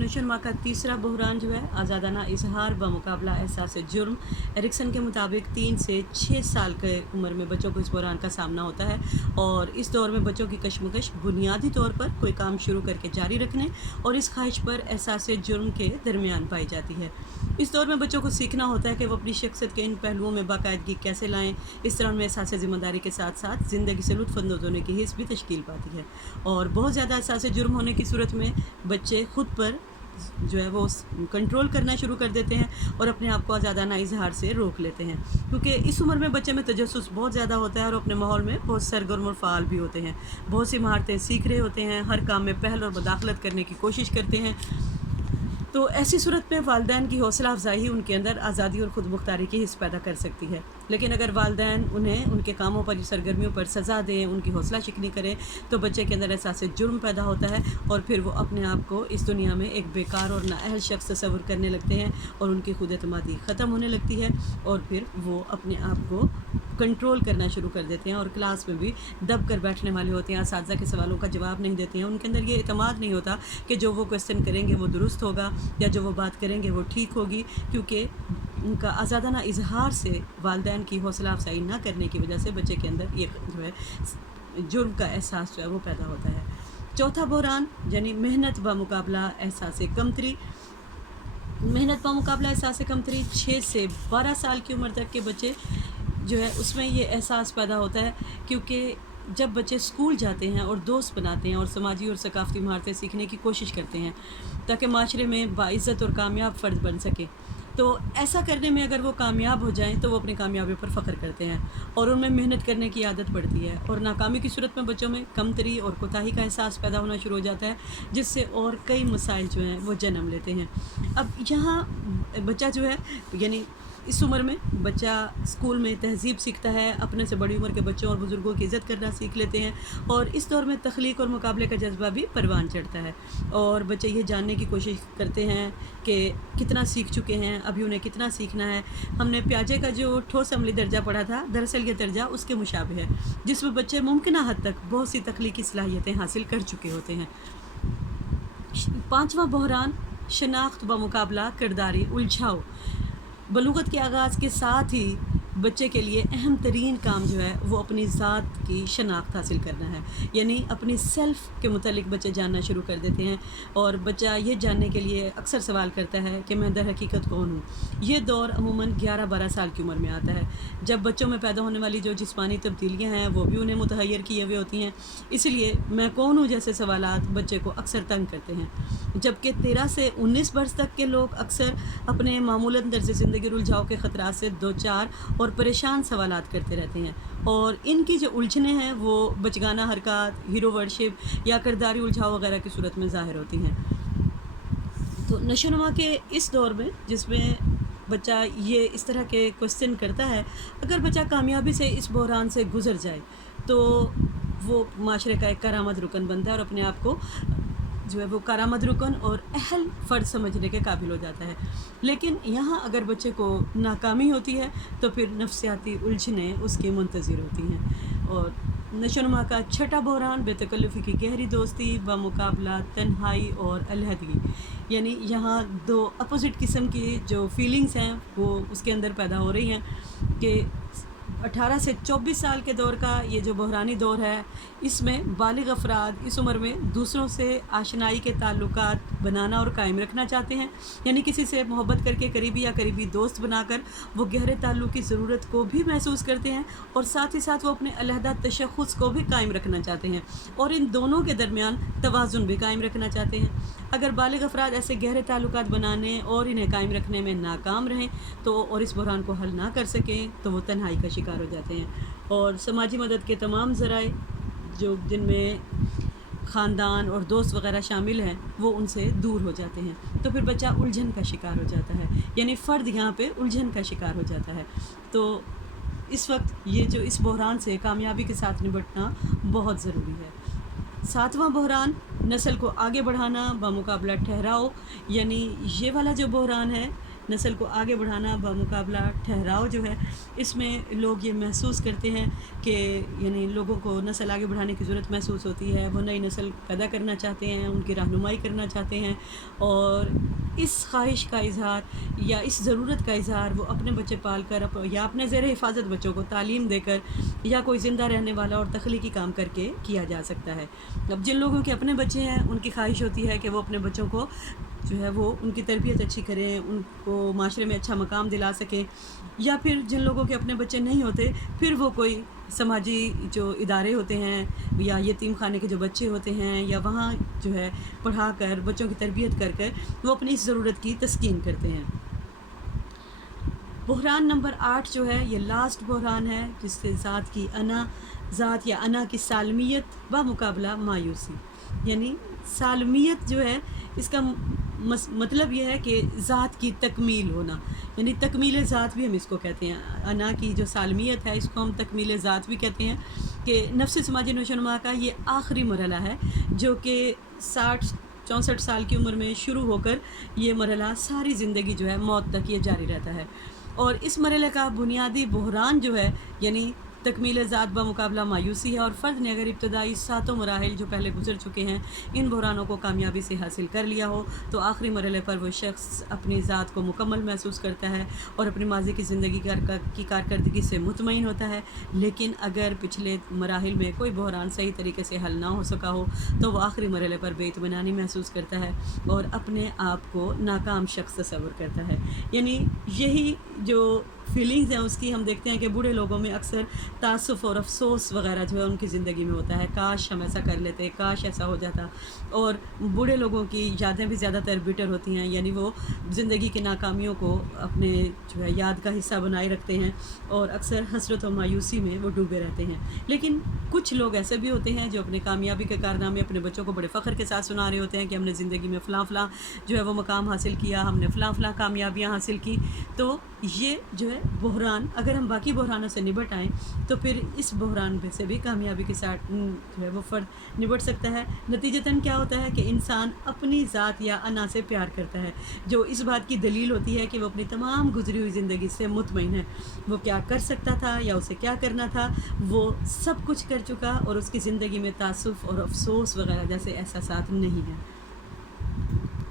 नशोनुमा का तीसरा बहरान जो है आज़ादाना इजहार बमुकाबला एहसास जुर्म। एरिक्सन के मुताबिक 3 से 6 साल के उम्र में बच्चों को इस बहरान का सामना होता है और इस दौर में बच्चों की कशमकश बुनियादी तौर पर कोई काम शुरू करके जारी रखने और इस ख्वाहिश पर एहसास जुर्म के दरमियान पाई जाती है। इस दौर में बच्चों को सीखना होता है कि वो अपनी शख्सियत के इन पहलुओं में बाकायदगी कैसे लाएं। इस तरह उनमें एहसास ज़िम्मेदारी के साथ साथ ज़िंदगी से लुत्फ़अंदोज़ होने की हिस्स भी तश्कील पाती है और बहुत ज़्यादा एहसास जुर्म होने की सूरत में बच्चे खुद पर जो है वो कंट्रोल करना शुरू कर देते हैं और अपने आप को आज़ादाना इजहार से रोक लेते हैं, क्योंकि इस उम्र में बच्चे में तजस्सुस बहुत ज़्यादा होता है और अपने माहौल में बहुत सरगर्म और फ़ाल भी होते हैं। बहुत सी महारतें सीख रहे होते हैं, हर काम में पहल और मुदाखलत करने की कोशिश करते हैं। तो ऐसी सूरत में वालिदैन की हौसला अफजाई ही उनके अंदर आज़ादी और ख़ुद मुख्तारी की हिस्स पैदा कर सकती है। लेकिन अगर वालिदैन उन्हें उनके कामों पर, सरगर्मियों पर सज़ा दें, उनकी हौसला शिकनी करें, तो बच्चे के अंदर एहसास जुर्म पैदा होता है और फिर वो अपने आप को इस दुनिया में एक बेकार और नाअहल शख्स तस्वुर करने लगते हैं और उनकी खुद एतमादी ख़त्म होने लगती है और फिर वो अपने आप को कंट्रोल करना शुरू कर देते हैं और क्लास में भी दब कर बैठने वाले होते हैं, असातिज़ा के सवालों का जवाब नहीं देते हैं। उनके अंदर ये एतमाद नहीं होता कि जो वो क्वेश्चन करेंगे वो दुरुस्त होगा या जो वो बात करेंगे वो ठीक होगी, क्योंकि उनका आज़ादाना इजहार से वालिदैन की हौसला अफजाई ना करने की वजह से बच्चे के अंदर ये जो है जुर्म का एहसास जो है वो पैदा होता है। चौथा बहरान यानी मेहनत बमुकाबला एहसास कमतरी। मेहनत बमुकाबला एहसास कमतरी 6 से 12 साल की उम्र तक के बच्चे जो है उसमें ये एहसास पैदा होता है, क्योंकि जब बच्चे स्कूल जाते हैं और दोस्त बनाते हैं और समाजी और सकाफ़ती महारतें सीखने की कोशिश करते हैं ताकि माशरे में बाइज़्ज़त और कामयाब फ़र्द बन सके, तो ऐसा करने में अगर वो कामयाब हो जाएं तो वो अपनी कामयाबी पर फ़ख्र करते हैं और उनमें मेहनत करने की आदत बढ़ती है और नाकामी की सूरत में बच्चों में कमतरी और कोताही का एहसास पैदा होना शुरू हो जाता है, जिससे और कई मसाइल जो हैं वो जन्म लेते हैं। अब यहाँ बच्चा जो है यानी इस उम्र में बच्चा स्कूल में तहज़ीब सीखता है, अपने से बड़ी उम्र के बच्चों और बुज़ुर्गों की इज़्ज़त करना सीख लेते हैं और इस दौर में तख्लीक और मुकाबले का जज्बा भी परवान चढ़ता है और बच्चे ये जानने की कोशिश करते हैं कि कितना सीख चुके हैं, अभी उन्हें कितना सीखना है। हमने प्याजे का जो ठोस अमली दर्जा पढ़ा था, दरअसल ये दर्जा उसके मुशाबे है जिसमें बच्चे मुमकिना हद तक बहुत सी तख्लीकी सलाहियतें हासिल कर चुके होते हैं। पाँचवा बहरान शनाख्त बमुकाबला किरदारी उलझाओ। बलूगत के आगाज़ के साथ ही बच्चे के लिए अहम तरीन काम जो है वो अपनी ज़ात की शनाख्त हासिल करना है, यानी अपनी सेल्फ़ के मुतालिक बच्चे जानना शुरू कर देते हैं और बच्चा ये जानने के लिए अक्सर सवाल करता है कि मैं दर हकीकत कौन हूँ। ये दौर अमूमन 11-12 साल की उम्र में आता है, जब बच्चों में पैदा होने वाली जो जिस्मानी तब्दीलियाँ हैं वो भी उन्हें मुतहय्यर किए हुए होती हैं। इसलिए मैं कौन हूँ जैसे सवालात बच्चे को अक्सर तंग करते हैं, जबकि 13 से 19 बरस तक के लोग अक्सर अपने मामूलन तर्ज़ ज़िंदगी उलझाव के ख़तरात से दो चार और परेशान सवालात करते रहते हैं और इनकी जो उलझनें हैं वो बचगाना हरकत, हीरो वर्शिप या किरदारी उलझाव वगैरह की सूरत में ज़ाहिर होती हैं। तो नशोनुमा के इस दौर में जिसमें बच्चा ये इस तरह के क्वेश्चन करता है, अगर बच्चा कामयाबी से इस बहरान से गुज़र जाए तो वो माशरे का एक करामद रुकन बनता है और अपने आप को जो है वो करामद रुकन और अहल फ़र्द समझने के काबिल हो जाता है। लेकिन यहाँ अगर बच्चे को नाकामी होती है तो फिर नफ्सियाती उलझनें उसकी मुंतज़िर होती हैं। और नशोनुमा का छठा बहरान बेतकल्लुफ़ी की गहरी दोस्ती बमुकाबला तन्हाई और अलहदगी, यानी यहाँ दो अपोज़िट किस्म की जो फीलिंग्स हैं वो उसके अंदर पैदा हो रही हैं कि 18 से 24 साल के दौर का ये जो बहरानी दौर है, इसमें बालिग अफराद इस उम्र में दूसरों से आशनाई के ताल्लुकात बनाना और कायम रखना चाहते हैं, यानी किसी से मोहब्बत करके करीबी या करीबी दोस्त बनाकर वो गहरे ताल्लुक़ की ज़रूरत को भी महसूस करते हैं और साथ ही साथ वो अपने अलहदा तशख़्ख़ुस को भी कायम रखना चाहते हैं और इन दोनों के दरमियान तवाज़ुन भी कायम रखना चाहते हैं। अगर बालिग अफराद ऐसे गहरे ताल्लुकात बनाने और इन्हें कायम रखने में नाकाम रहें तो और इस बहरान को हल ना कर सकें तो वो तन्हाई का शिकार हो जाते हैं और समाजी मदद के तमाम ज़राए जो जिनमें ख़ानदान और दोस्त वगैरह शामिल हैं वो उनसे दूर हो जाते हैं। तो फिर बच्चा उलझन का शिकार हो जाता है, यानी फ़र्द यहाँ पे उलझन का शिकार हो जाता है। तो इस वक्त ये जो इस बहरान से कामयाबी के साथ निपटना बहुत ज़रूरी है। सातवां बहरान नस्ल को आगे बढ़ाना बमुकाबला ठहराओ, यानी ये वाला जो बहरान है نسل کو آگے بڑھانا بمقابلہ ٹھہراؤ جو ہے، اس میں لوگ یہ محسوس کرتے ہیں کہ یعنی لوگوں کو نسل آگے بڑھانے کی ضرورت محسوس ہوتی ہے، وہ نئی نسل پیدا کرنا چاہتے ہیں، ان کی رہنمائی کرنا چاہتے ہیں، اور اس خواہش کا اظہار یا اس ضرورت کا اظہار وہ اپنے بچے پال کر یا اپنے زیر حفاظت بچوں کو تعلیم دے کر یا کوئی زندہ رہنے والا اور تخلیقی کام کر کے کیا جا سکتا ہے۔ اب جن لوگوں کے اپنے بچے ہیں ان کی خواہش ہوتی ہے کہ وہ اپنے بچوں کو جو ہے وہ ان کی تربیت اچھی کریں، ان کو معاشرے میں اچھا مقام دلا سکیں، یا پھر جن لوگوں کے اپنے بچے نہیں ہوتے پھر وہ کوئی سماجی جو ادارے ہوتے ہیں یا یتیم خانے کے جو بچے ہوتے ہیں یا وہاں جو ہے پڑھا کر بچوں کی تربیت کر وہ اپنی اس ضرورت کی تسکین کرتے ہیں۔ بحران نمبر 8 جو ہے یہ لاسٹ بحران ہے، جس سے ذات یا انا کی سالمیت بمقابلہ مایوسی، یعنی سالمیت جو ہے اس کا مطلب یہ ہے کہ ذات کی تکمیل ہونا، یعنی تکمیل ذات بھی ہم اس کو کہتے ہیں۔ انا کی جو سالمیت ہے اس کو ہم تکمیل ذات بھی کہتے ہیں، کہ نفس سماجی نشوونما کا یہ آخری مرحلہ ہے جو کہ 64 سال کی عمر میں شروع ہو کر یہ مرحلہ ساری زندگی جو ہے موت تک یہ جاری رہتا ہے، اور اس مرحلے کا بنیادی بحران جو ہے یعنی تکمیل ذات بمقابلہ مایوسی ہے، اور فرد نے اگر ابتدائی 7 مراحل جو پہلے گزر چکے ہیں ان بحرانوں کو کامیابی سے حاصل کر لیا ہو تو آخری مرحلے پر وہ شخص اپنی ذات کو مکمل محسوس کرتا ہے اور اپنی ماضی کی زندگی کی کارکردگی سے مطمئن ہوتا ہے۔ لیکن اگر پچھلے مراحل میں کوئی بحران صحیح طریقے سے حل نہ ہو سکا ہو تو وہ آخری مرحلے پر بے اطمینانی محسوس کرتا ہے اور اپنے آپ کو ناکام شخص تصور کرتا ہے۔ یعنی یہی جو فیلنگز ہیں اس کی ہم دیکھتے ہیں کہ بوڑھے لوگوں میں اکثر تعصف اور افسوس وغیرہ جو ہے ان کی زندگی میں ہوتا ہے، کاش ہم ایسا کر لیتے، کاش ایسا ہو جاتا، اور بوڑھے لوگوں کی یادیں بھی زیادہ تر بٹر ہوتی ہیں، یعنی وہ زندگی کی ناکامیوں کو اپنے جو ہے یاد کا حصہ بنائے رکھتے ہیں اور اکثر حسرت و مایوسی میں وہ ڈوبے رہتے ہیں۔ لیکن کچھ لوگ ایسے بھی ہوتے ہیں جو اپنے کامیابی کے کارنامے اپنے بچوں کو بڑے فخر کے ساتھ سنا رہے ہوتے ہیں کہ ہم نے زندگی میں فلاں فلاں جو ہے وہ مقام حاصل کیا، ہم نے فلاں فلاں کامیابیاں حاصل کی۔ تو یہ جو ہے بحران، اگر ہم باقی بحرانوں سے نبٹ آئیں تو پھر اس بحران میں سے بھی کامیابی کے ساتھ جو ہے وہ فرد نبٹ سکتا ہے۔ نتیجتاً کیا ہوتا ہے کہ انسان اپنی ذات یا انا سے پیار کرتا ہے، جو اس بات کی دلیل ہوتی ہے کہ وہ اپنی تمام گزری ہوئی زندگی سے مطمئن ہے، وہ کیا کر سکتا تھا یا اسے کیا کرنا تھا وہ سب کچھ کر چکا، اور اس کی زندگی میں تعصف اور افسوس وغیرہ جیسے احساسات نہیں ہیں۔